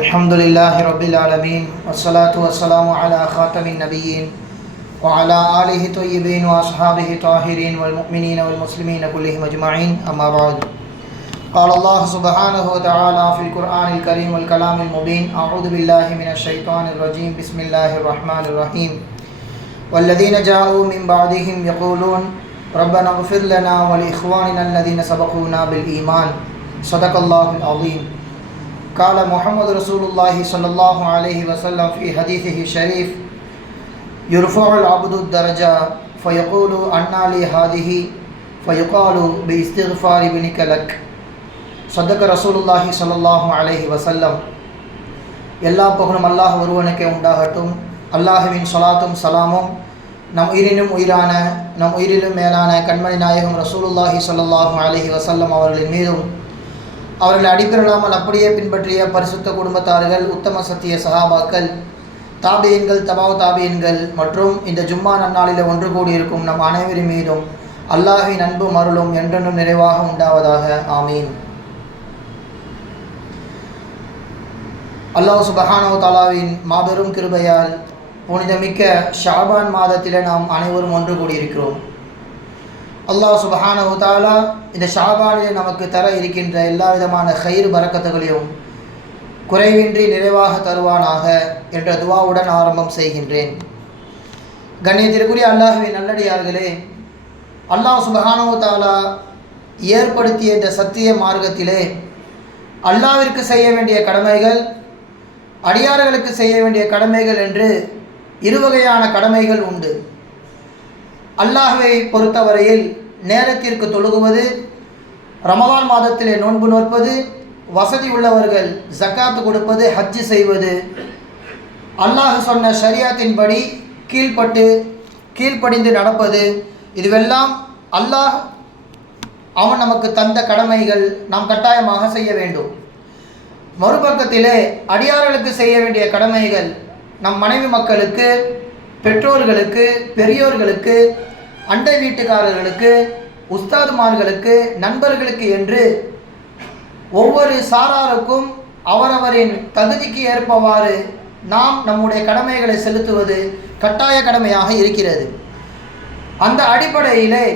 الحمد لله رب العالمين والصلاة والسلام على خاتم النبيين وعلى آله طيبين وأصحابه طاهرين والمؤمنين والمسلمين كلهم أجمعين أما بعد قال الله سبحانه وتعالى في القرآن الكريم والكلام المبين أعوذ بالله من الشيطان الرجيم بسم الله الرحمن الرحيم والذين جاءوا من بعدهم يقولون ربنا اغفر لنا ولإخواننا الذين سبقونا بالإيمان صدق الله العظيم قال محمد رسول الله صلى الله عليه وسلم في حديثه الشريف يرفع العبد الدرجة فيقول أنى لي هذه فيقال باستغفار ابنك لك صدق رسول الله صلى الله عليه وسلم எல்லா புகழும் அல்லாஹ் ஒருவனுக்கே உண்டாகட்டும். அல்லாஹ்வின் ஸலாத்தும் சலாமும் நம் உயிரினும் உயிரான நம் உயிரிலும் மேலான கண்மணி நாயகம் ரசூலுல்லாஹி ஸல்லல்லாஹு அலைஹி வஸல்லம் அவர்களின் மீதும் அவர்கள் அடிப்பிரலாமல் அப்படியே பின்பற்றிய பரிசுத்த குடும்பத்தார்கள், உத்தம சத்திய சஹாபாக்கள், தாபியன்கள், தபாவ் தாபியன்கள் மற்றும் இந்த ஜும்மா நன்னாளில் ஒன்று கூடியிருக்கும் நம் அனைவரின் மீதும் அல்லாஹ்வின் அன்பும் அருளும் என்றென்றும் நிறைவாக உண்டாவதாக. ஆமீன். அல்லாஹ் சுப்ஹானஹு வ தஆலாவின் மாபெரும் கிருபையால் புனிதமிக்க ஷாபான் மாதத்தில் நாம் அனைவரும் ஒன்று கூடியிருக்கிறோம். அல்லாஹ் சுப்ஹானஹு வ தஆலா இந்த ஷாபானில் நமக்கு தர இருக்கின்ற எல்லா விதமான கைர் பரக்கத்துகளையும் குறைவின்றி நிறைவாக தருவானாக என்ற துவாவுடன் ஆரம்பம் செய்கின்றேன். கண்ணியத்திற்குரிய அல்லாஹ்வின் நல்லடியார்களே, அல்லாஹ் சுப்ஹானஹு வ தஆலா ஏற்படுத்திய இந்த சத்திய மார்க்கத்திலே அல்லாஹ்விற்கு செய்ய வேண்டிய கடமைகள், அடியார்களுக்கு செய்ய வேண்டிய கடமைகள் என்று இருவகையான கடமைகள் உண்டு. அல்லாஹ்வை பொறுத்தவரையில் நேரத்திற்கு தொழுகுவது, ரமலான் மாதத்திலே நோன்பு நோற்பது, வசதி உள்ளவர்கள் ஜக்காத்து கொடுப்பது, ஹஜ்ஜு செய்வது, அல்லாஹ் சொன்ன ஷரியாத்தின்படி கீழ்ப்படிந்து நடப்பது, இதுவெல்லாம் அல்லாஹ் அவன் நமக்கு தந்த கடமைகள், நாம் கட்டாயமாக செய்ய வேண்டும். மறுபக்கத்திலே அடியார்களுக்கு செய்ய வேண்டிய கடமைகள், நம் மனைவி மக்களுக்கு, பெற்றோர்களுக்கு, பெரியோர்களுக்கு, அண்டை வீட்டுக்காரர்களுக்கு, உஸ்தாதுமார்களுக்கு, நண்பர்களுக்கு என்று ஒவ்வொரு சாராருக்கும் அவரவரின் தகுதிக்கு ஏற்பவாறு நாம் நம்முடைய கடமைகளை செலுத்துவது கட்டாய கடமையாக இருக்கிறது. அந்த அடிப்படையிலே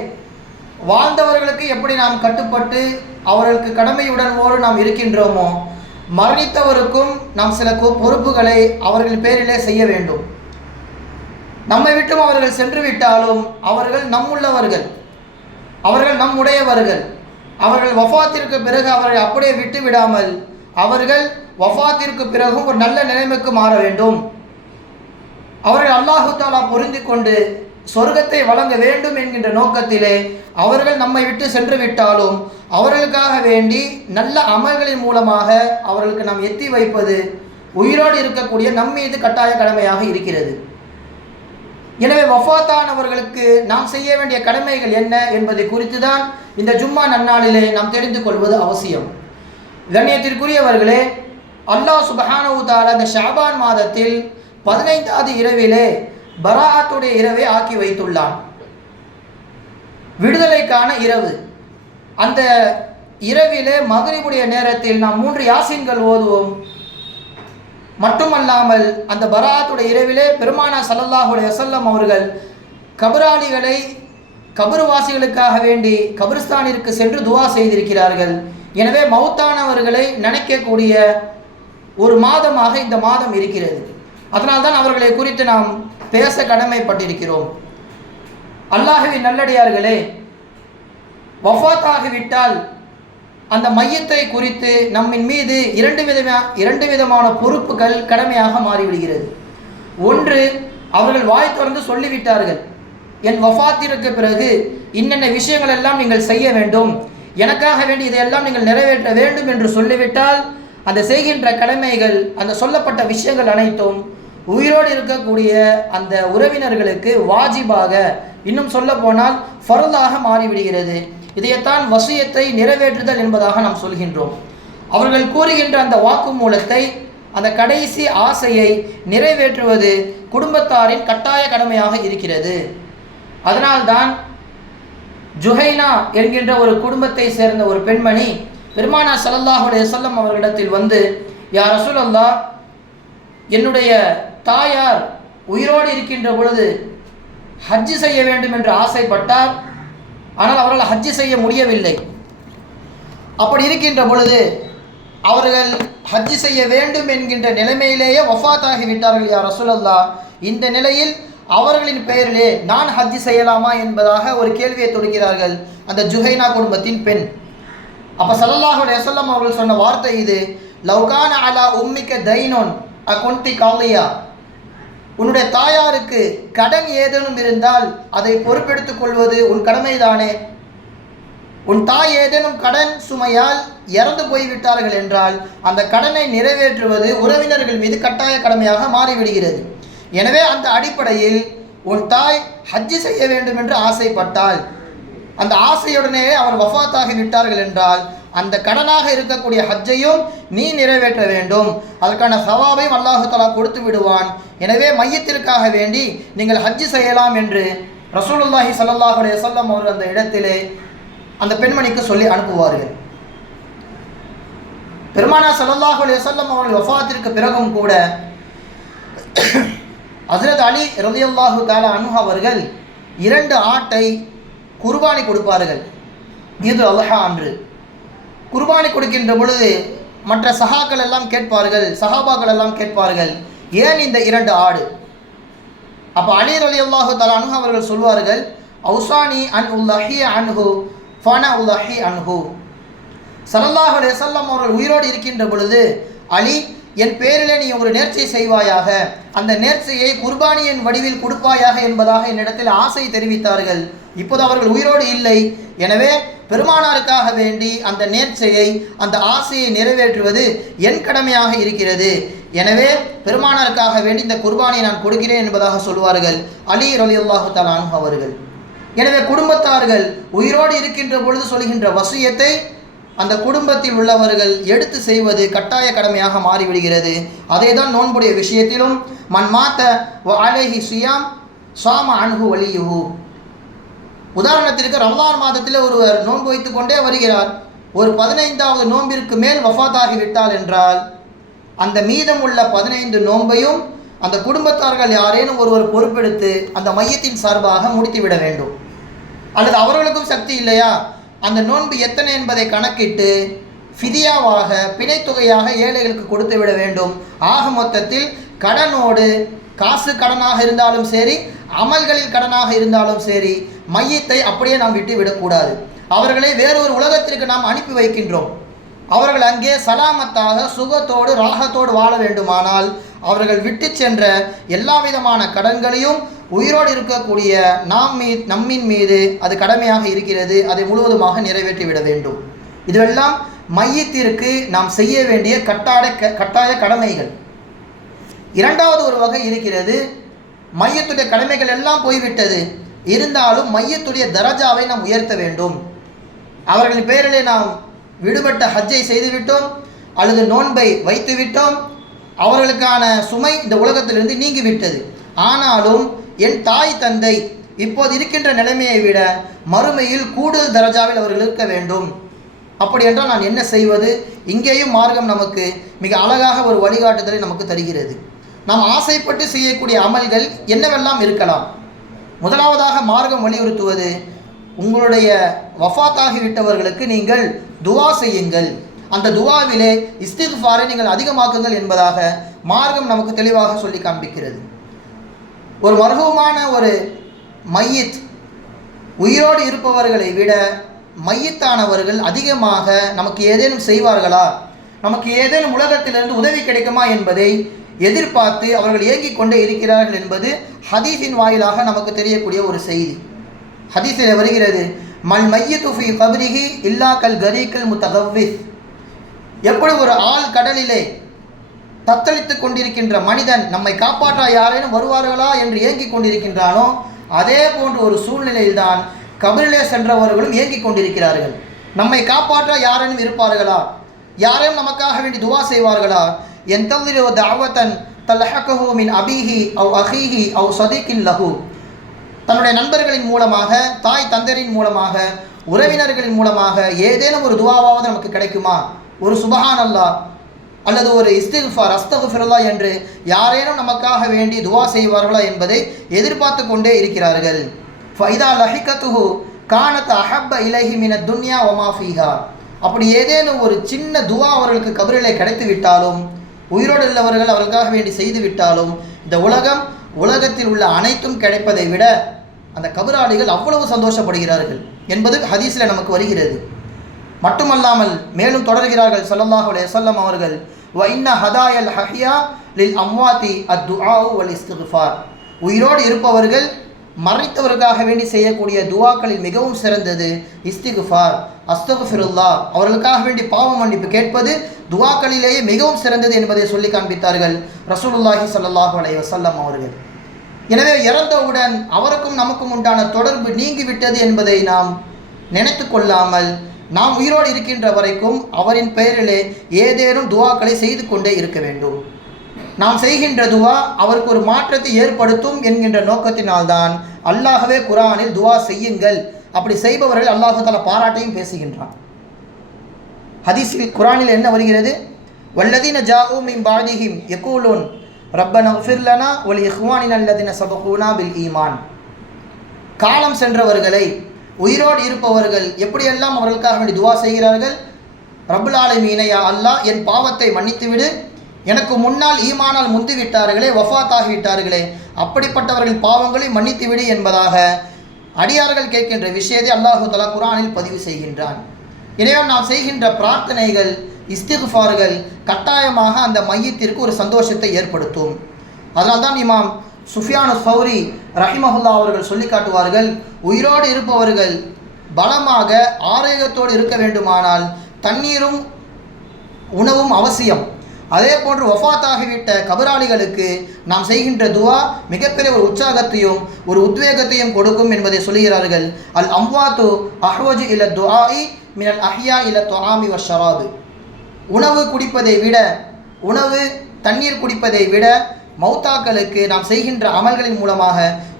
வாழ்ந்தவர்களுக்கு எப்படி நாம் கட்டுப்பட்டு அவர்களுக்கு கடமையுடனோடு நாம் இருக்கின்றோமோ, மரணித்தவருக்கும் நாம் சில பொறுப்புகளை அவர்கள் பேரிலே செய்ய வேண்டும். நம்மை விட்டும் அவர்கள் சென்று விட்டாலும் அவர்கள் நம்முள்ளவர்கள், அவர்கள் நம்முடையவர்கள். அவர்கள் வஃபாத்திற்கு பிறகு அவர்களை அப்படியே விட்டு விடாமல் அவர்கள் வஃபாத்திற்கு பிறகும் ஒரு நல்ல நிலைமைக்கு மாற வேண்டும். அவர்கள் அல்லாஹு தஆலா பொருந்தி கொண்டு சொர்க்கத்தை வழங்க வேண்டும் என்கின்ற நோக்கத்திலே அவர்கள் நம்மை விட்டு சென்று விட்டாலும் அவர்களுக்காக வேண்டி நல்ல அமல்களின் மூலமாக அவர்களுக்கு நாம் எத்தி வைப்பது உயிரோடு இருக்கக்கூடிய நம் மீது கட்டாய கடமையாக இருக்கிறது. எனவே வஃபாத்தானவர்களுக்கு நாம் செய்ய வேண்டிய கடமைகள் என்ன என்பதை குறித்து தான் இந்த ஜும்மா நன்னாளிலே நாம் தெரிந்து கொள்வது அவசியம். கண்ணியத்திற்குரியவர்களே, அல்லாஹ் சுப்ஹானஹு வ தஆலா இந்த ஷாபான் மாதத்தில் 15வது இரவிலே பராஅத்துடைய இரவை ஆக்கி வைத்துள்ளான். விடுதலைக்கான இரவு. அந்த இரவிலே மக்ரிபுடைய நேரத்தில் நாம் 3 யாசீன்கள் ஓதுவோம். மட்டுமல்லாமல் அந்த பராஅத்துடைய இரவிலே பெருமானார் ஸல்லல்லாஹு அலைஹி வஸல்லம் அவர்கள் கபராளிகளை, கபர்வாசிகளுக்காக வேண்டி கபிரிஸ்தானிற்கு சென்று துவா செய்திருக்கிறார்கள். எனவே மௌத்தானவர்களை நினைக்கக்கூடிய ஒரு மாதமாக இந்த மாதம் இருக்கிறது. அதனால்தான் அவர்களை குறித்து நாம் பேச கடமைப்பட்டிருக்கிறோம். அல்லாஹ்வின் நல்லடியார்களே, வஃபாத்தாகிவிட்டால் அந்த மையத்தை குறித்து நம்மின் மீது இரண்டு விதமான பொறுப்புகள் கடமையாக மாறிவிடுகிறது. ஒன்று, அவர்கள் வாய் திறந்து சொல்லிவிட்டார்கள், என் வஃபாத்திற்கு பிறகு இன்னென்ன விஷயங்கள் எல்லாம் நீங்கள் செய்ய வேண்டும், எனக்காக வேண்டி இதையெல்லாம் நீங்கள் நிறைவேற்ற வேண்டும் என்று சொல்லிவிட்டால் அந்த செய்கின்ற கடமைகள், அந்த சொல்லப்பட்ட விஷயங்கள் அனைத்தும் உயிரோடு இருக்கக்கூடிய அந்த உறவினர்களுக்கு வாஜிபாக, இன்னும் சொல்ல போனால் ஃபர்லாக மாறிவிடுகிறது. இதைத்தான் வசியத்தை நிறைவேற்றுதல் என்பதாக நாம் சொல்கின்றோம். அவர்கள் கூறுகின்ற அந்த வாக்குமூலத்தை, அந்த கடைசி ஆசையை நிறைவேற்றுவது குடும்பத்தாரின் கட்டாய கடமையாக இருக்கிறது. அதனால்தான் ஜுஹைனா என்கின்ற ஒரு குடும்பத்தை சேர்ந்த ஒரு பெண்மணி பெருமானார் ஸல்லல்லாஹு அலைஹி வஸல்லம் அவர்களிடத்தில் வந்து, யா ரசூலல்லாஹ், என்னுடைய தாயார் உயிரோடு இருக்கின்ற பொழுது ஹஜ்ஜு செய்ய வேண்டும் என்று ஆசைப்பட்டார். ஆனால் அவர்கள் ஹஜ்ஜு செய்ய முடியவில்லை. அப்படி இருக்கின்ற பொழுது அவர்கள் ஹஜ்ஜு செய்ய வேண்டும் என்கின்ற நிலைமையிலேயே வஃபாத்தாகி விட்டார்கள் யா ரசூலல்லாஹ். இந்த நிலையில் அவர்களின் பெயரிலே நான் ஹஜ்ஜு செய்யலாமா என்பதாக ஒரு கேள்வியை தொடுக்கிறார்கள் அந்த ஜுஹைனா குடும்பத்தின் பெண். அப்போ ஸல்லல்லாஹு அலைஹி வஸல்லம் அவர்கள் சொன்ன வார்த்தை இது, லவ்கான அலா உம்மிக்க தைனோன் அகுன்தி காலியா, உன்னுடைய தாயாருக்கு கடன் ஏதேனும் இருந்தால் அதை பொறுப்பெடுத்துக் கொள்வது உன் கடமைதானே. உன் தாய் ஏதேனும் கடன் சுமையால் இறந்து போய்விட்டார்கள் என்றால் அந்த கடனை நிறைவேற்றுவது உறவினர்கள் மீது கட்டாய கடமையாக மாறிவிடுகிறது. எனவே அந்த அடிப்படையில் உன் தாய் ஹஜ்ஜு செய்ய வேண்டும் என்று ஆசைப்பட்டால், அந்த ஆசையுடனே அவர் வஃபாத்தாகி விட்டார்கள் என்றால் அந்த கடனாக இருக்கக்கூடிய ஹஜ்ஜையும் நீ நிறைவேற்ற வேண்டும். அதற்கான சவாபையும் அல்லாஹு தஆலா கொடுத்து விடுவான். எனவே மையத்திற்காக வேண்டி நீங்கள் ஹஜ்ஜு செய்யலாம் என்று ரசூலுல்லாஹி ஸல்லல்லாஹு அலைஹி வஸல்லம் அவர்கள் அந்த இடத்திலே அந்த பெண்மணிக்கு சொல்லி அனுப்புவார்கள். பெருமானார் ஸல்லல்லாஹு அலைஹி வஸல்லம் அவர்கள் வஃபாத்திற்கு பிறகும் கூட ஹஜ்ரத் அலி ரலியல்லாஹு தஆலா அன்ஹு அவர்கள் 2 ஆட்டை குர்பானி கொடுப்பார்கள். இது அல்ஹா அன்று குர்பானி கொடுக்கின்ற பொழுது மற்ற சஹாக்கள் எல்லாம் கேட்பார்கள், சஹாபாக்கள் எல்லாம் கேட்பார்கள், ஏன் இந்த 2 ஆடு? அப்போ அலி ரலியல்லாஹு தஆலா அன்ஹு அவர்கள் சொல்வார்கள், அவுசானி அன் உல்லஹி அன்ஹு ஃபனா உல்லஹி அன்ஹு. ஸல்லல்லாஹு அலைஹி வஸல்லம் அவர்கள் உயிரோடு இருக்கின்ற பொழுது, அலி என் பேரிலே நீ ஒரு நேர்ச்சை செய்வாயாக, அந்த நேர்ச்சையை குர்பானியின் வடிவில் கொடுப்பாயாக என்பதாக என்னிடத்தில் ஆசை தெரிவித்தார்கள். இப்போது அவர்கள் உயிரோடு இல்லை. எனவே பெருமானாருக்காக வேண்டி அந்த நேர்ச்சையை, அந்த ஆசையை நிறைவேற்றுவது என் கடமையாக இருக்கிறது. எனவே பெருமானாருக்காக வேண்டி இந்த குர்பானியை நான் கொடுக்கிறேன் என்பதாக சொல்வார்கள் அலி ரலியல்லாஹு தஆலா அன்ஹு அவர்கள். எனவே குடும்பத்தார்கள் உயிரோடு இருக்கின்ற பொழுது சொல்கின்ற வசியத்தை அந்த குடும்பத்தில் உள்ளவர்கள் எடுத்து செய்வது கட்டாய கடமையாக மாறிவிடுகிறது. அதே தான் நோன்புடைய விஷயத்திலும், மன் மாத்த வ அலைஹி சியாம் சாம அன்ஹு வலியுஹு. உதாரணத்திற்கு ரமலான் மாதத்தில் ஒருவர் நோன்பு வைத்து கொண்டே வருகிறார். ஒரு 15வது நோன்பிற்கு மேல் வஃபாத்தாகி விட்டால் என்றால் அந்த மீதம் உள்ள 15 நோன்பையும் அந்த குடும்பத்தார்கள் யாரேனும் ஒருவர் பொறுப்பெடுத்து அந்த மையத்தின் சார்பாக முடித்துவிட வேண்டும். அல்லது அவர்களுக்கும் சக்தி இல்லையா, அந்த நோன்பு எத்தனை என்பதை கணக்கிட்டு ஃபிதியாவாக, பிணைத்தொகையாக ஏழைகளுக்கு கொடுத்து விட வேண்டும். ஆக மொத்தத்தில் கடனோடு, காசு கடனாக இருந்தாலும் சரி, அமல்களில் கடனாக இருந்தாலும் சரி, மையத்தை அப்படியே நாம் விட்டு விடக்கூடாது. அவர்களை வேறொரு உலகத்திற்கு நாம் அனுப்பி வைக்கின்றோம். அவர்கள் அங்கே சலாமத்தாக சுகத்தோடு ராகத்தோடு வாழ வேண்டுமானால் அவர்கள் விட்டு சென்ற எல்லா விதமான கடன்களையும் உயிரோடு இருக்கக்கூடிய நம்மின் மீது அது கடமையாக இருக்கிறது. அதை முழுவதுமாக நிறைவேற்றிவிட வேண்டும். இதுவெல்லாம் மையத்திற்கு நாம் செய்ய வேண்டிய கட்டாய கடமைகள். இரண்டாவது ஒரு வகை இருக்கிறது, மையத்துடைய கடமைகள் எல்லாம் போய்விட்டது, இருந்தாலும் மையத்துடைய தரஜாவை நாம் உயர்த்த வேண்டும். அவர்களின் பெயரிலே நாம் விடுபட்ட ஹஜ்ஜை செய்துவிட்டோம் அல்லது நோன்பை வைத்துவிட்டோம், அவர்களுக்கான சுமை இந்த உலகத்திலிருந்து நீங்கிவிட்டது. ஆனாலும் என் தாய் தந்தை இப்போது இருக்கின்ற நிலைமையை விட மறுமையில் கூடுதல் தரஜாவில் அவர்கள் இருக்க வேண்டும். அப்படி என்றால் நான் என்ன செய்வது? இங்கேயும் மார்க்கம் நமக்கு மிக அழகாக ஒரு வழிகாட்டுதலை நமக்கு தருகிறது. நாம் ஆசைப்பட்டு செய்யக்கூடிய அமல்கள் என்னவெல்லாம் இருக்கலாம்? முதலாவதாக மார்க்கம் வலியுறுத்துவது, உங்களுடைய வஃபாத்தாகிவிட்டவர்களுக்கு நீங்கள் துவா செய்யுங்கள், அந்த துவாவிலே இஸ்திக்ஃபாரை நீங்கள் அதிகமாக்குங்கள் என்பதாக மார்க்கம் நமக்கு தெளிவாக சொல்லி காண்பிக்கிறது. ஒரு மர்ஹூமான ஒரு மையத் உயிரோடு இருப்பவர்களை விட மையத்தானவர்கள் அதிகமாக நமக்கு ஏதேனும் செய்வார்களா, நமக்கு ஏதேனும் உலகத்திலிருந்து உதவி கிடைக்குமா என்பதை எதிர்பார்த்து அவர்கள் ஏங்கிக் கொண்டே இருக்கிறார்கள் என்பது ஹதீஸின் வாயிலாக நமக்கு தெரியக்கூடிய ஒரு செய்தி. ஹதீஸில் வருகிறது, மல் மையத்து ஃபீ கப்ரிஹி இல்லா கல் கரீக்கல் முத்தகவ்விஸ். எப்படி ஒரு ஆள் கடலிலே தத்தளித்து கொண்டிருக்கின்ற மனிதன் நம்மை காப்பாற்ற யாரேனும் வருவார்களா என்று ஏங்கிக் கொண்டிருக்கின்றானோ, அதே போன்ற ஒரு சூழ்நிலையில்தான் கபரிலே சென்றவர்களும் ஏங்கிக் கொண்டிருக்கிறார்கள். நம்மை காப்பாற்ற யாரேனும் இருப்பார்களா, யாரேனும் நமக்காக வேண்டி துவா செய்வார்களா? என்தல்லிரோ தாவத்தன் தல்ஹகஹு மின் அபீஹி அவ் அஹீஹி அவ் சதீக்கின் லஹு. தன்னுடைய நண்பர்களின் மூலமாக, தாய் தந்தரின் மூலமாக, உறவினர்களின் மூலமாக ஏதேனும் ஒரு துவாவாவது நமக்கு கிடைக்குமா? ஒரு சுபஹான் அல்லாஹ் அல்லது ஒரு இஸ்திக்ஃபார் அஸ்தக்ஃபிருல்லாஹ் என்று யாரேனும் நமக்காக வேண்டி துவா செய்வார்களா என்பதை எதிர்பார்த்து கொண்டே இருக்கிறார்கள். ஃபைதா லஹிகத்துஹு கானத் அஹப்ப இலைஹி மினத் துன்யா வமா ஃபீஹா. அப்படி ஏதேனும் ஒரு சின்ன துவா அவர்களுக்கு கபரிலே கிடைத்து விட்டாலும், உயிரோடு உள்ளவர்கள் அவர்களுக்காக வேண்டி செய்து விட்டாலும், இந்த உலகத்தில் உள்ள அனைத்தும் கிடைப்பதை விட அந்த கபராளிகள் அவ்வளவு சந்தோஷப்படுகிறார்கள் என்பது ஹதீஸில் நமக்கு வருகிறது. மட்டுமல்லாமல் மேலும் தொடர்கிறார்கள் ஸல்லல்லாஹு அலைஹி வஸல்லம் அவர்கள், வ இன்ன ஹதாயல் ஹஹ்யா லில் அம்வாதி அத்துஆ வல் இஸ்திக்ஃபார். உயிரோடு இருப்பவர்கள் மறைத்தவர்களுக்காக வேண்டி செய்யக்கூடிய துவாக்களில் மிகவும் சிறந்தது இஸ்திக்ஃபார், அஸ்தக்ஃபிருல்லாஹ், அவர்களுக்காக வேண்டி பாவ மன்னிப்பு கேட்பது துவாக்களிலேயே மிகவும் சிறந்தது என்பதை சொல்லி காண்பித்தார்கள் ரசூலுல்லாஹி ஸல்லல்லாஹு அலைஹி வஸல்லம் அவர்கள். எனவே இறந்தவுடன் அவருக்கும் நமக்கும் உண்டான தொடர்பு நீங்கிவிட்டது என்பதை நாம் நினைத்து கொள்ளாமல், நாம் உயிரோடு இருக்கின்ற வரைக்கும் அவரின் பெயரிலே ஏதேனும் துவாக்களை செய்து கொண்டே இருக்க வேண்டும். நாம் செய்கின்ற துவா அவருக்கு ஒரு மாற்றத்தை ஏற்படுத்தும் என்கின்ற நோக்கத்தினால்தான் அல்லாஹ்வே குர்ஆனில் துவா செய்யுங்கள், அப்படி செய்பவர்கள் அல்லாஹ் தஆலா பாராட்டையும் பேசுகின்றான். ஹதீஸில் குர்ஆனில் என்ன வருகிறது? வல்லதீன ஜாஊ மின் பாதிஹிம் யகூலூன் ரப்பனா இக்ஃபிர் லனா வ லிஇக்வானினா அல்லதீன சபகூனா பில் ஈமான். காலம் சென்றவர்களை, உயிரோடு இருப்பவர்கள் எப்படியெல்லாம் அவர்களுக்காக வேண்டி துவா செய்கிறார்கள்? ரப்புல் ஆலமீனே, யா அல்லாஹ், என் பாவத்தை மன்னித்துவிடு, எனக்கு முன்னால் ஈமானால் முந்திவிட்டார்களே, வஃபாத்தாகிவிட்டார்களே, அப்படிப்பட்டவர்கள் பாவங்களை மன்னித்துவிடு என்பதாக அடியார்கள் கேட்கின்ற விஷயத்தை அல்லாஹு தஆலா குர்ஆனில் பதிவு செய்கின்றான். எனவே நாம் செய்கின்ற பிரார்த்தனைகள், இஸ்திக்ஃபார்கள் கட்டாயமாக அந்த மையத்திற்கு ஒரு சந்தோஷத்தை ஏற்படுத்தும். அதனால்தான் இமாம் சுஃபியானு ஸௌரி ரஹிமஹுல்லாஹ் அவர்கள் சொல்லி காட்டுவார்கள், உயிரோடு இருப்பவர்கள் பலமாக ஆரோக்கியத்தோடு இருக்க வேண்டுமானால் தண்ணீரும் உணவும் அவசியம். அதே போன்று வஃபாத்தாகிவிட்ட கபராளிகளுக்கு நாம் செய்கின்ற துவா மிகப்பெரிய ஒரு உற்சாகத்தையும் ஒரு உத்வேகத்தையும் கொடுக்கும் என்பதை சொல்கிறார்கள். அல் அம்வாத்து அஹ்வஜு இல துஆஇ மினல் அஹ்யா இல துஆமி வஷ்ஷராபு. உணவு குடிப்பதை விட, உணவு தண்ணீர் குடிப்பதை விட மௌத்தாக்களுக்கு நாம் செய்கின்ற அமல்களின் மூலமாக,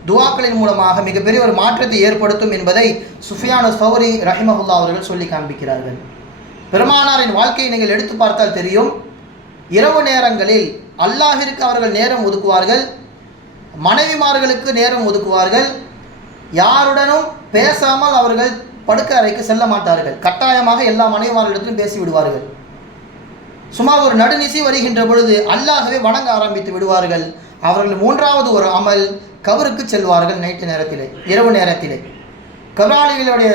துவாக்களின் மூலமாக மிகப்பெரிய ஒரு மாற்றத்தை ஏற்படுத்தும் என்பதை சுஃபியானு ஸௌரி ரஹிமஹுல்லாஹ் அவர்கள் சொல்லி காண்பிக்கிறார்கள். பெருமானாரின் வாழ்க்கையை நீங்கள் எடுத்து பார்த்தால் தெரியும். இரவு நேரங்களில் அல்லாஹிற்கு அவர்கள் நேரம் ஒதுக்குவார்கள், மனைவிமார்களுக்கு நேரம் ஒதுக்குவார்கள், யாருடனும் பேசாமல் அவர்கள் படுக்க அறைக்கு செல்ல மாட்டார்கள். கட்டாயமாக எல்லா மனைவிமார்களிடத்திலும் பேசி விடுவார்கள். சுமார் ஒரு நடுநிசி வருகின்ற பொழுது அல்லாஹ்வை வணங்க ஆரம்பித்து விடுவார்கள். அவர்கள் மூன்றாவது ஒரு அமல், கபருக்கு செல்வார்கள். நைட்டு நேரத்திலே, இரவு நேரத்திலே கபராளிகளுடைய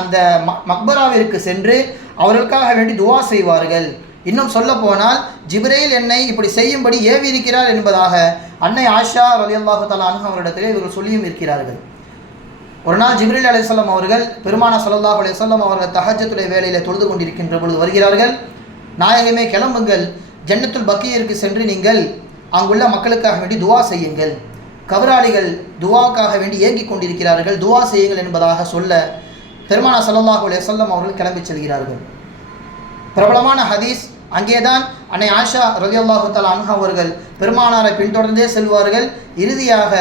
அந்த மக்பராவிற்கு சென்று அவர்களுக்காக வேண்டி துவா செய்வார்கள். இன்னும் சொல்ல போனால் ஜிப்ரீல் என்னை இப்படி செய்யும்படி ஏவி இருக்கிறார் என்பதாக அன்னை ஆயிஷா ரலியல்லாஹு தஆலா அன்ஹா அவர்களிடத்திலே இவர்கள் சொல்லியும் இருக்கிறார்கள். ஒரு நாள் ஜிப்ரீல் அலைஹிஸ்ஸலாம் அவர்கள் பெருமானார் ஸல்லல்லாஹு அலைஹி வஸல்லம் அவர்கள் தஹஜ்ஜுடைய வேளையிலே தொழுது கொண்டிருக்கின்ற பொழுது வருகிறார்கள். நாயகமே, கிளம்புங்கள், ஜன்னத்துல் பக்கீருக்கு சென்று நீங்கள் அங்குள்ள மக்களுக்காக வேண்டி துவா செய்யுங்கள், கபராளிகள் துவாவுக்காக வேண்டி ஏங்கிக் கொண்டிருக்கிறார்கள், துவா செய்யுங்கள் என்பதாக சொல்ல பெருமானார் ஸல்லல்லாஹு அலைஹி வஸல்லம் அவர்கள் கிளம்பி செல்கிறார்கள். பிரபலமான ஹதீஸ், அங்கேதான் அன்னை ஆயிஷா ரலியல்லாஹு தஆலா அன்ஹா அவர்கள் பெருமானாரை பின்தொடர்ந்தே செல்வார்கள். இறுதியாக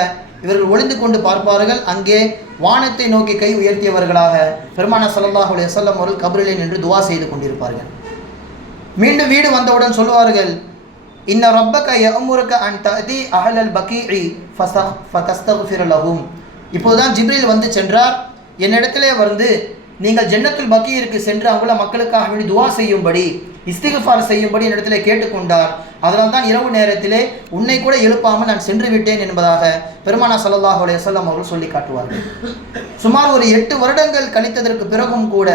இவர்கள் ஒளிந்து கொண்டு பார்ப்பார்கள். அங்கே வானத்தை நோக்கி கை உயர்த்தியவர்களாக பெருமானார் ஸல்லல்லாஹு அலைஹி வஸல்லம் அவர்கள் கபரிலே நின்று துவா செய்து கொண்டிருப்பார்கள். மீண்டும் வீடு வந்தவுடன் சொல்வார்கள், இன்ன ரப்பக யஅமுருக அன் தஅதி அஹ்லல் பகீஇ ஃபதஸ்தக்ஃபிர் லஹும். இப்போதுதான் ஜிப்ரீல் வந்து சென்றார், என்னிடத்திலே வந்து நீங்கள் ஜன்னத்துல் பக்கீருக்கு சென்று அங்குள்ள மக்களுக்காக வேண்டி துவா செய்யும்படி, இஸ்திக்ஃபார் செய்யும்படி என்னிடத்திலே கேட்டுக்கொண்டார். அதனால் தான் இரவு நேரத்திலே உன்னை கூட எழுப்பாமல் நான் சென்று விட்டேன் என்பதாக பெருமானார் ஸல்லல்லாஹு அலைஹி வஸல்லம் அவர்கள் சொல்லி காட்டுவார்கள். சுமார் ஒரு 8 வருடங்கள் கழித்ததற்கு பிறகும் கூட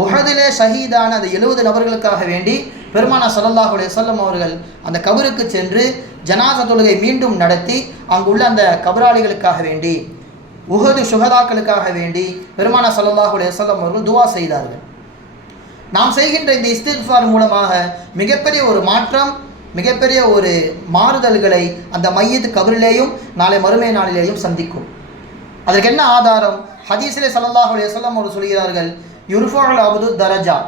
உஹதிலே ஷஹீதான அந்த 70 நபர்களுக்காக வேண்டி பெருமானார் ஸல்லல்லாஹு அலைஹி வஸல்லம் அவர்கள் அந்த கபருக்கு சென்று ஜனாஸா தொழுகை மீண்டும் நடத்தி அங்குள்ள அந்த கபராளிகளுக்காக வேண்டி, உஹது சுஹதாக்களுக்காக வேண்டி பெருமானார் ஸல்லல்லாஹு அலைஹி வஸல்லம் அவர்கள் துவா செய்தார்கள். நாம் செய்கின்ற இந்த இஸ்திக்ஃபார் மூலமாக மிகப்பெரிய ஒரு மாற்றம், மிகப்பெரிய ஒரு மாறுதல்களை அந்த மையத்து கபரிலேயும் நாளை மறுமை நாளிலேயும் சந்திக்கும். அதற்கு என்ன ஆதாரம்? ஹதீஸிலே ஸல்லல்லாஹு அலைஹி வஸல்லம் அவர்கள் சொல்கிறார்கள், யுர்ஃபுல் அப்து தரஜா.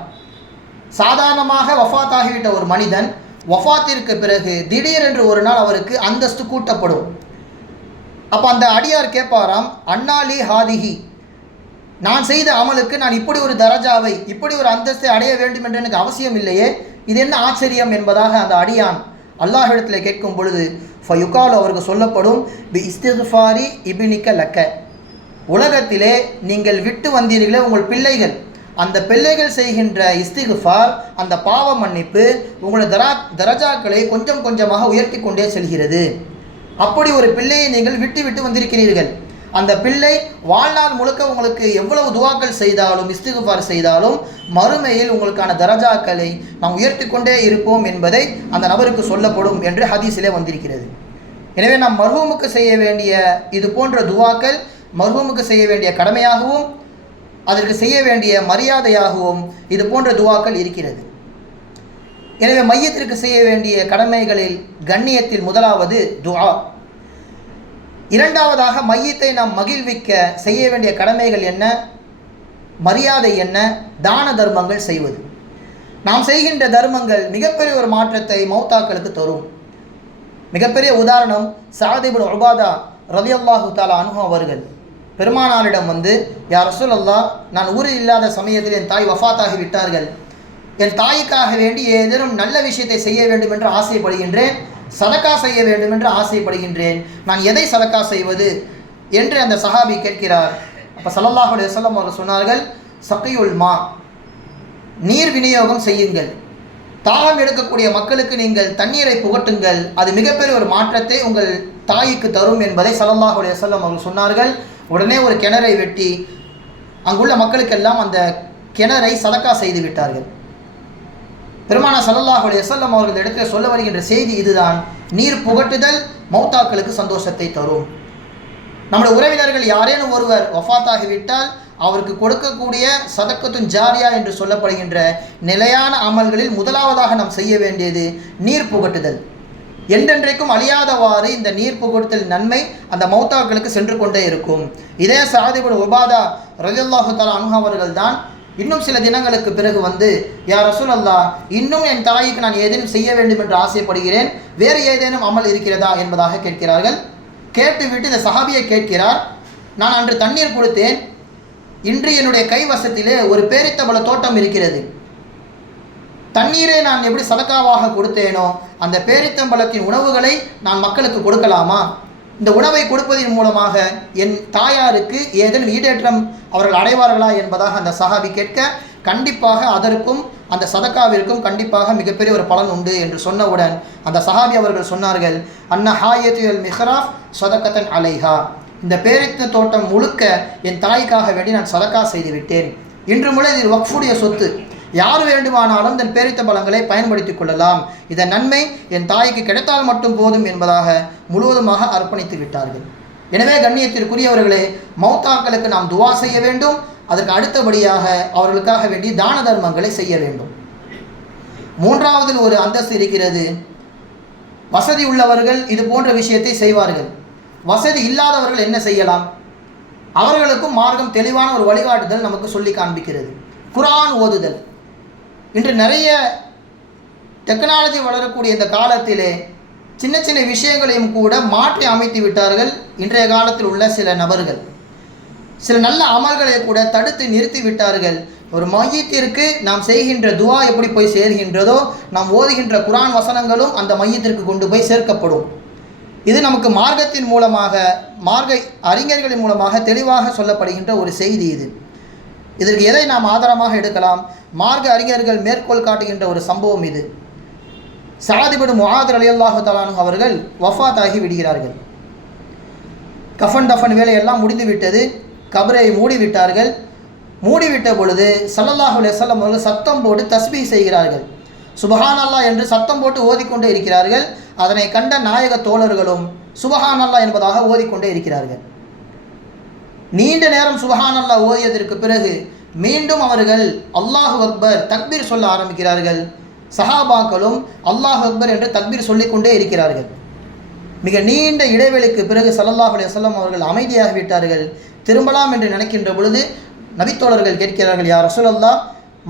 சாதாரணமாக வஃபாத்தாகிவிட்ட ஒரு மனிதன் வஃபாத்திற்கு பிறகு திடீரென்று ஒரு நாள் அவருக்கு அந்தஸ்து கூட்டப்படும். அப்போ அந்த அடியார் கேட்பாராம், அன்னாலி ஹாதிஹி, நான் செய்த அமலுக்கு நான் இப்படி ஒரு தரஜாவை, இப்படி ஒரு அந்தஸ்தை அடைய வேண்டும் என்று எனக்கு அவசியம் இல்லையே, இது என்ன ஆச்சரியம் என்பதாக அந்த அடியான் அல்லாஹ்விடத்தில் கேட்கும் பொழுது ஃபயுகால் அவருக்கு சொல்லப்படும் பி இஸ்திஃபாரி இபினிக்க லக்க, உலகத்திலே நீங்கள் விட்டு வந்தீர்களே உங்கள் பிள்ளைகள், அந்த பிள்ளைகள் செய்கின்ற இஸ்திஃபார், அந்த பாவ மன்னிப்பு உங்களுடைய தரஜாக்களை கொஞ்சம் கொஞ்சமாக உயர்த்தி கொண்டே செல்கிறது. அப்படி ஒரு பிள்ளையை நீங்கள் விட்டு விட்டு வந்திருக்கிறீர்கள். அந்த பிள்ளை வாழ்நாள் முழுக்க உங்களுக்கு எவ்வளவு துவாக்கள் செய்தாலும் இஸ்திஃபார் செய்தாலும் மறுமையில் உங்களுக்கான தரஜாக்களை நாம் உயர்த்தி கொண்டே இருப்போம் என்பதை அந்த நபருக்கு சொல்லப்படும் என்று ஹதீஸிலே வந்திருக்கிறது. எனவே நாம் மர்ஹூமுக்கு செய்ய வேண்டிய இது போன்ற துவாக்கள் மர்ஹூமுக்கு செய்ய வேண்டிய கடமையாகவும் அதற்கு செய்ய வேண்டிய மரியாதையாகவும் இது போன்ற துவாக்கள் இருக்கிறது. எனவே மையத்திற்கு செய்ய வேண்டிய கடமைகளில் கண்ணியத்தில் முதலாவது துஆ. இரண்டாவதாக மையத்தை நாம் மகிழ்விக்க செய்ய வேண்டிய கடமைகள் என்ன, மரியாதை என்ன, தான தர்மங்கள் செய்வது. நாம் செய்கின்ற தர்மங்கள் மிகப்பெரிய ஒரு மாற்றத்தை மௌத்தாக்களுக்கு தரும். மிகப்பெரிய உதாரணம் சஅத் இப்னு உபாதா ரலியல்லாஹு தஆலா அன்ஹு அவர்கள் பெருமானாரிடம் வந்து, யா ரசூலல்லாஹ், நான் ஊரில் இல்லாத சமயத்தில் என் தாய் வஃபாத்தாகி விட்டார்கள், என் தாய்க்காக வேண்டி ஏதேனும் நல்ல விஷயத்தை செய்ய வேண்டும் என்று ஆசைப்படுகின்றேன், சதக்கா செய்ய வேண்டும் என்று ஆசைப்படுகின்றேன், நான் எதை சதக்கா செய்வது என்று அந்த சஹாபி கேட்கிறார். அப்போ ஸல்லல்லாஹு அலைஹி வஸல்லம் அவர்கள் சொன்னார்கள், சகியுல் மா, நீர் விநியோகம் செய்யுங்கள், தாகம் எடுக்கக்கூடிய மக்களுக்கு நீங்கள் தண்ணீரை புகட்டுங்கள், அது மிகப்பெரிய ஒரு மாற்றத்தை உங்கள் தாய்க்கு தரும் என்பதை ஸல்லல்லாஹு அலைஹி வஸல்லம் அவர்கள் சொன்னார்கள். உடனே ஒரு கிணறை வெட்டி அங்குள்ள மக்களுக்கெல்லாம் அந்த கிணறை சதக்கா செய்து விட்டார்கள். பெருமானார் ஸல்லல்லாஹு அலைஹி வஸல்லம் அவர்கள் இடத்தில் சொல்ல வருகின்ற செய்தி இதுதான், நீர் புகட்டுதல் மௌத்தாக்களுக்கு சந்தோஷத்தை தரும். நம்முடைய உறவினர்கள் யாரேனும் ஒருவர் வஃபாத்தாகிவிட்டால் அவருக்கு கொடுக்கக்கூடிய சதக்கத்துன் ஜாரியா என்று சொல்லப்படுகின்ற நிலையான அமல்களில் முதலாவதாக நாம் செய்ய வேண்டியது நீர் புகட்டுதல். என்றென்றைக்கும் அழியாதவாறு இந்த நீர் புகட்டுதல் நன்மை அந்த மௌத்தாக்களுக்கு சென்று கொண்டே இருக்கும். இதே சஅத் இப்னு உபாதா ரலியல்லாஹு தஆலா அன்ஹு அவர்கள் தான் இன்னும் சில தினங்களுக்கு பிறகு வந்து, யா ரசூலல்லாஹ், இன்னும் என் தாய்க்கு நான் ஏதேனும் செய்ய வேண்டும் என்று ஆசைப்படுகிறேன், வேறு ஏதேனும் அமல் இருக்கிறதா என்பதாக கேட்கிறார்கள். கேட்டுவிட்டு இந்த சஹாபியை கேட்கிறார், நான் அன்று தண்ணீர் கொடுத்தேன், இன்று என்னுடைய கைவசத்திலே ஒரு பேரித்தம்பழ தோட்டம் இருக்கிறது, தண்ணீரை நான் எப்படி சதக்காவாக கொடுத்தேனோ அந்த பேரித்தம்பழத்தின் உணவுகளை நான் மக்களுக்கு கொடுக்கலாமா? இந்த உணவை கொடுப்பதன் மூலமாக என் தாயாருக்கு ஏதேனும் ஈடேற்றம் அவர்கள் அடைவார்களா என்பதாக அந்த சஹாபி கேட்க, கண்டிப்பாக அதற்கும் அந்த சதக்காவிற்கும் கண்டிப்பாக மிகப்பெரிய ஒரு பலன் உண்டு என்று சொன்னவுடன் அந்த சஹாபி அவர்கள் சொன்னார்கள், அன்ன ஹாயத்துல் மிஹ்ராஃப் சதக்கத்தன் அலைஹா, இந்த பேரித்த தோட்டம் முழுக்க என் தாய்க்காக வேண்டி நான் சதக்கா செய்து விட்டேன், இன்று முதல் இது வக்ஃபுடைய சொத்து, யார் வேண்டுமானாலும் தன் பேரித்த பலங்களை பயன்படுத்தி கொள்ளலாம், இதன் நன்மை என் தாய்க்கு கிடைத்தால் மட்டும் போதும் என்பதாக முழுவதுமாக அர்ப்பணித்து விட்டார்கள். எனவே கண்ணியத்திற்குரியவர்களே, மௌத்தாக்களுக்கு நாம் துவா செய்ய வேண்டும், அதற்கு அடுத்தபடியாக அவர்களுக்காக வேண்டி தான தர்மங்களை செய்ய வேண்டும். மூன்றாவது ஒரு அந்தஸ்து இருக்கிறது, வசதி உள்ளவர்கள் இது போன்ற விஷயத்தை செய்வார்கள், வசதி இல்லாதவர்கள் என்ன செய்யலாம்? அவர்களுக்கும் மார்க்கம் தெளிவான ஒரு வழிகாட்டுதல் நமக்கு சொல்லி காண்பிக்கிறது. குர்ஆன் ஓதுதல். இன்று நிறைய டெக்னாலஜி வளரக்கூடிய இந்த காலத்திலே சின்ன சின்ன விஷயங்களையும் கூட மாற்றி அமைத்து விட்டார்கள் இன்றைய காலத்தில் உள்ள சில நபர்கள். சில நல்ல அமல்களை கூட தடுத்து நிறுத்தி விட்டார்கள். ஒரு மையத்திற்கு நாம் செய்கின்ற துவா எப்படி போய் சேர்கின்றதோ, நாம் ஓதுகின்ற குர்ஆன் வசனங்களும் அந்த மையத்திற்கு கொண்டு போய் சேர்க்கப்படும். இது நமக்கு மார்க்கத்தின் மூலமாக, மார்க்க அறிஞர்களின் மூலமாக தெளிவாக சொல்லப்படுகின்ற ஒரு செய்தி. இதற்கு எதை நாம் ஆதாரமாக எடுக்கலாம்? மார்க்க அறிஞர்கள் மேற்கோள் காட்டுகின்ற ஒரு சம்பவம் இது. சஅத் இப்னு முஆத் ரலியல்லாஹு தஆலா அன்ஹு அவர்கள் வஃபாத் ஆகி விடுகிறார்கள். கஃன் தஃபன் வேலையெல்லாம் முடிந்து விட்டது, கபரை மூடிவிட்டார்கள். மூடிவிட்ட பொழுது ஸல்லல்லாஹு அலைஹி வஸல்லம் அவர்கள் சத்தம் போட்டு தஸ்பீஹ் செய்கிறார்கள். சுபஹானல்லாஹ் என்று சத்தம் போட்டு ஓதிக்கொண்டே இருக்கிறார்கள். அதனை கண்ட நாயக தோழர்களும் சுபஹானல்லாஹ் என்பதாக ஓதிக்கொண்டே இருக்கிறார்கள். நீண்ட நேரம் சுபஹானல்லாஹ் ஓதியதற்கு பிறகு மீண்டும் அவர்கள் அல்லாஹு அக்பர் தக்பீர் சொல்ல ஆரம்பிக்கிறார்கள். சஹாபாக்களும் அல்லாஹு அக்பர் என்று தக்பீர் சொல்லிக்கொண்டே இருக்கிறார்கள். மிக நீண்ட இடைவெளிக்கு பிறகு ஸல்லல்லாஹு அலைஹி வஸல்லம் அவர்கள் அமைதியாகிவிட்டார்கள். திரும்பலாம் என்று நினைக்கின்ற பொழுது நபித்தோழர்கள் கேட்கிறார்கள், யா ரசூலல்லாஹ்,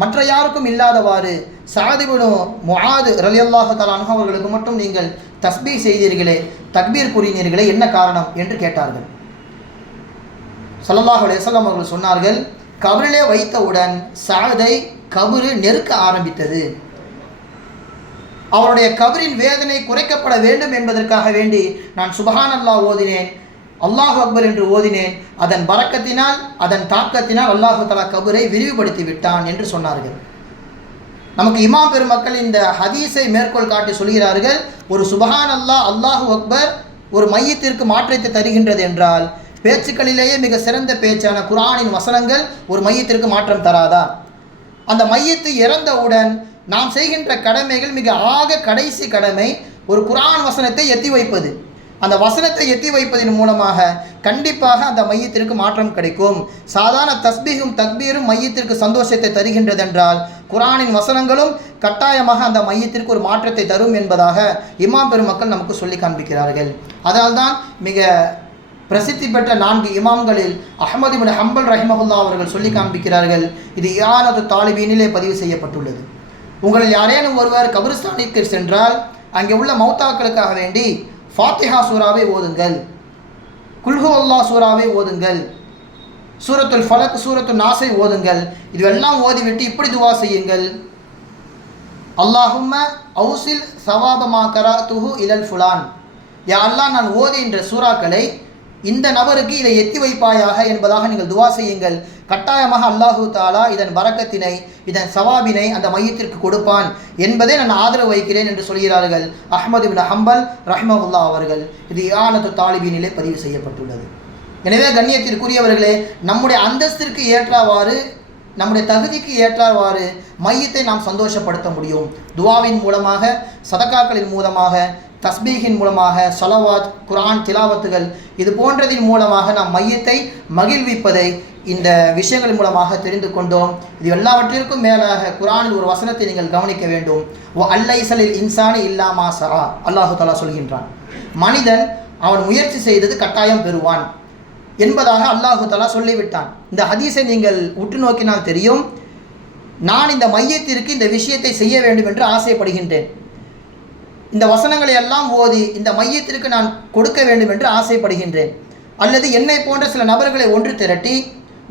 மற்ற யாருக்கும் இல்லாதவாறு சஅத் இப்னு முஆத் ரலியல்லாஹு தஆலா அன்ஹு அவர்களுக்கு மட்டும் நீங்கள் தஸ்பீஹ் செய்தீர்களே, தக்பீர் கூறினீர்களே, என்ன காரணம் என்று கேட்டார்கள். ஸல்லல்லாஹு அலைஹி வஸல்லம் அவர்கள் சொன்னார்கள், கபரிலே வைத்தவுடன் சஅதை கபரு நெருக்க ஆரம்பித்தது. அவருடைய கபரின் வேதனை குறைக்கப்பட வேண்டும் என்பதற்காக வேண்டி நான் சுபஹான் அல்லாஹ் ஓதினேன், அல்லாஹ் அக்பர் என்று ஓதினேன். அதன் பரக்கத்தினால், அதன் தாக்கத்தினால் அல்லாஹு தஆலா கபரை விரிவுபடுத்தி விட்டான் என்று சொன்னார்கள். நமக்கு இமாம் பெருமக்கள் இந்த ஹதீஸை மேற்கோள் காட்டி சொல்கிறார்கள், ஒரு சுபஹான் அல்லாஹ், அல்லாஹு அக்பர் ஒரு மையத்திற்கு மாற்றத்தை தருகின்றது என்றால், பேச்சுக்களிலேயே மிக சிறந்த பேச்சான குர்ஆனின் வசனங்கள் ஒரு மையத்திற்கு மாற்றம் தராதா? அந்த மையத்து இறந்தவுடன் நாம் செய்கின்ற கடமைகள் மிக கடைசி கடமை ஒரு குர்ஆன் வசனத்தை எத்தி வைப்பது. அந்த வசனத்தை எத்தி வைப்பதன் மூலமாக கண்டிப்பாக அந்த மையத்திற்கு மாற்றம் கிடைக்கும். சாதாரண தஸ்பீஹும் தக்பீரும் மையத்திற்கு சந்தோஷத்தை தருகின்றது என்றால், குர்ஆனின் வசனங்களும் கட்டாயமாக அந்த மையத்திற்கு ஒரு மாற்றத்தை தரும் என்பதாக இமாம் பெருமக்கள் நமக்கு சொல்லி காண்பிக்கிறார்கள். அதனால்தான் மிக பிரசித்தி பெற்ற 4 இமாம்களில் அஹ்மது இப்னு ஹம்பல் ரஹிமஹுல்லா அவர்கள் சொல்லி காண்பிக்கிறார்கள், இது இஆனத்து தாலிபீனிலே பதிவு செய்யப்பட்டுள்ளது. உங்களில் யாரேனும் ஒருவர் கபிரிஸ்தானிற்கு சென்றால் அங்கே உள்ள மௌத்தாக்களுக்காக வேண்டி ஃபாத்திஹா சூராவை ஓதுங்கள், குல்ஹு அல்லாஹ் சூராவை ஓதுங்கள், சூரத்துல் ஃபலக், சூரத்துல் நாஸை ஓதுங்கள். இதுவெல்லாம் ஓதிவிட்டு இப்படி துவா செய்யுங்கள், அல்லாஹும்ம அவுசில் சவாபமா கராத்துஹு இலல் ஃபுலான், யா அல்லாஹ் நான் ஓதுகின்ற சூறாக்களை இந்த நபருக்கு இதை எத்தி வைப்பாயாக என்பதாக நீங்கள் துவா செய்யுங்கள். கட்டாயமாக அல்லாஹு தாலா இதன் பரக்கத்தினை, இதன் சவாபினை அந்த மையத்திற்கு கொடுப்பான் என்பதை நான் ஆதரவு வைக்கிறேன் என்று சொல்கிறார்கள் அஹ்மது இப்னு ஹம்பல் ரஹ்மஹுல்லா அவர்கள். இது இஆனத்து தாலிபீனிலே பதிவு செய்யப்பட்டுள்ளது. எனவே கண்ணியத்திற்குரியவர்களே, நம்முடைய அந்தஸ்திற்கு ஏற்றவாறு, நம்முடைய தகுதிக்கு ஏற்றவாறு மையத்தை நாம் சந்தோஷப்படுத்த முடியும். துவாவின் மூலமாக, சதகாக்களின் மூலமாக, தஸ்பீஹின் மூலமாக, ஸலவாத், குர்ஆன் திலாவத்துகள் இது போன்றதின் மூலமாக நாம் மையத்தை மகிழ்விப்பதை இந்த விஷயங்கள் மூலமாக தெரிந்து கொண்டோம். இது எல்லாவற்றிற்கும் மேலாக குர்ஆனில் ஒரு வசனத்தை நீங்கள் கவனிக்க வேண்டும். வ அல்லைஸலில் இன்சானி இல்லா மா ஸஆ, அல்லாஹு தஆலா சொல்கின்றான், மனிதன் அவன் முயற்சி செய்தது கட்டாயம் பெறுவான் என்பதாக அல்லாஹு தஆலா சொல்லிவிட்டான். இந்த ஹதீஸை நீங்கள் உற்று நோக்கினால் தெரியும். நான் இந்த மையத்திற்கு இந்த விஷயத்தை செய்ய வேண்டும் என்று ஆசைப்படுகின்றேன், இந்த வசனங்களை எல்லாம் ஓதி இந்த மையத்திற்கு நான் கொடுக்க வேண்டும் என்று ஆசைப்படுகின்றேன், அல்லது என்னை போன்ற சில நபர்களை ஒன்று திரட்டி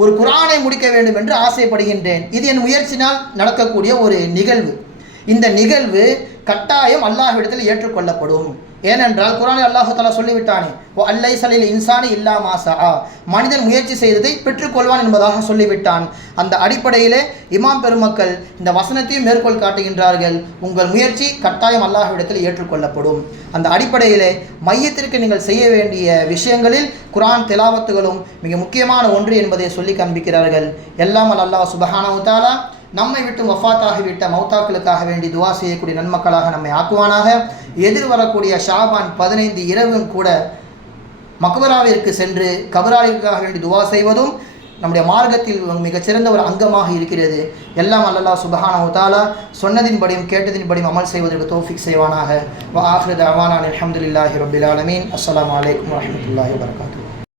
ஒரு குர்ஆனை முடிக்க வேண்டும் என்று ஆசைப்படுகின்றேன். இது என் முயற்சினால் நடக்கக்கூடிய ஒரு நிகழ்வு. இந்த நிகழ்வு கட்டாயம் அல்லாஹ்விடத்தில் ஏற்றுக்கொள்ளப்படும். ஏனென்றால் குர்ஆனில் அல்லாஹு தஆலா சொல்லிவிட்டானே, வ அல்லைஸலில் இன்சானி இல்லா மா ஸஆ, மனிதன் முயற்சி செய்ததை பெற்றுக்கொள்வான் என்பதாக சொல்லிவிட்டான். அந்த அடிப்படையிலே இமாம் பெருமக்கள் இந்த வசனத்தையும் மேற்கோள் காட்டுகின்றார்கள், உங்கள் முயற்சி கட்டாயம் அல்லாஹ்விடத்தில் ஏற்றுக்கொள்ளப்படும். அந்த அடிப்படையிலே மையத்திற்கு நீங்கள் செய்ய வேண்டிய விஷயங்களில் குர்ஆன் திலாவத்துகளும் மிக முக்கியமான ஒன்று என்பதை சொல்லி காண்பிக்கிறார்கள். எல்லாம் அல்லாஹ் சுப்ஹானஹு வ தஆலா நம்மை விட்டு வஃபாத்தாகிவிட்ட மௌத்தாக்களுக்காக வேண்டி துவா செய்யக்கூடிய நன்மக்களாக நம்மை ஆக்குவானாக. எதிர்வரக்கூடிய ஷாபான் 15 இரவும் கூட மக்பராவிற்கு சென்று கபராளிற்காக வேண்டி துவா செய்வதும் நம்முடைய மார்க்கத்தில் மிகச்சிறந்த ஒரு அங்கமாக இருக்கிறது. எல்லாம் அல்லாஹ் சுப்ஹானஹு வ தஆலா சொன்னதின்படியும் கேட்டதின்படியும் அமல் செய்வதற்கு தௌஃபீக் செய்வானாக. வ ஆகிரு தஅவானா அல்ஹம்துலில்லாஹி ரப்பில் ஆலமீன். அஸ்ஸலாமு அலைக்கும் வரஹ்மத்துல்லாஹி வபரகாத்துஹு.